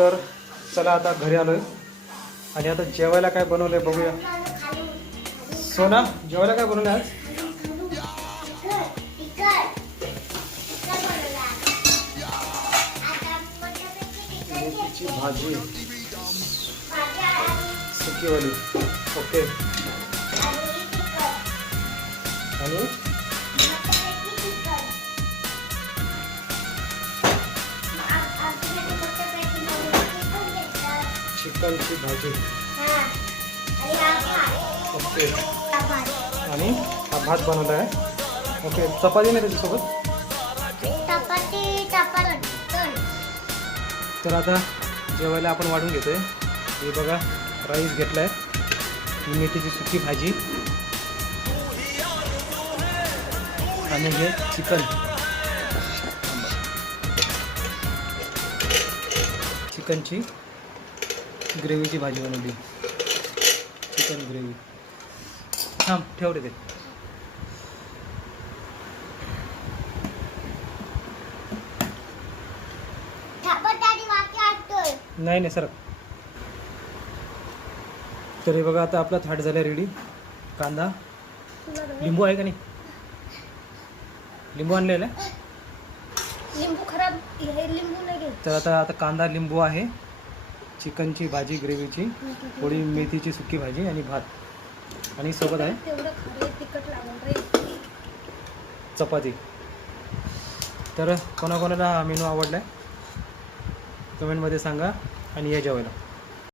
तर चला आता घरी आलोय आणि आता जेवायला काय बनवलंय बघूया. सोना जेवायला काय बनवलंय आज? मेथीची भाजी सुकीवाली. ओके. आणि चिकनची भाजी. ओके. आणि हा भात बनवला आहे. ओके. चपाती नाही त्याच्यासोबत? तर आता जेवायला आपण वाढून घेतोय. हे बघा राईस घेतलाय, ही मेथीची सुकी भाजी आणि हे चिकन. चिकनची ग्रेव्हीची भाजी बनवली. Chicken gravy. थांब ठेवले ते. नाही नाही सर. तर हे बघा आता आपला थाट झाला रेडी. कांदा, लिंबू आहे का नाही? लिंबू आणलेला आहे? लिंबू खराब आहे, लिंबू नाही घेत. तर आता कांदा लिंबू आहे. चिकनची भाजी ग्रेव्हीची, थोडी मेथीची सुकी भाजी आणि भात आणि सोबत आहे तेवढं खरे तिखट लागून रे चपाती. तर कोणाकोणाला हा मेनू आवडला आहे कमेंटमध्ये सांगा आणि या जेवायला.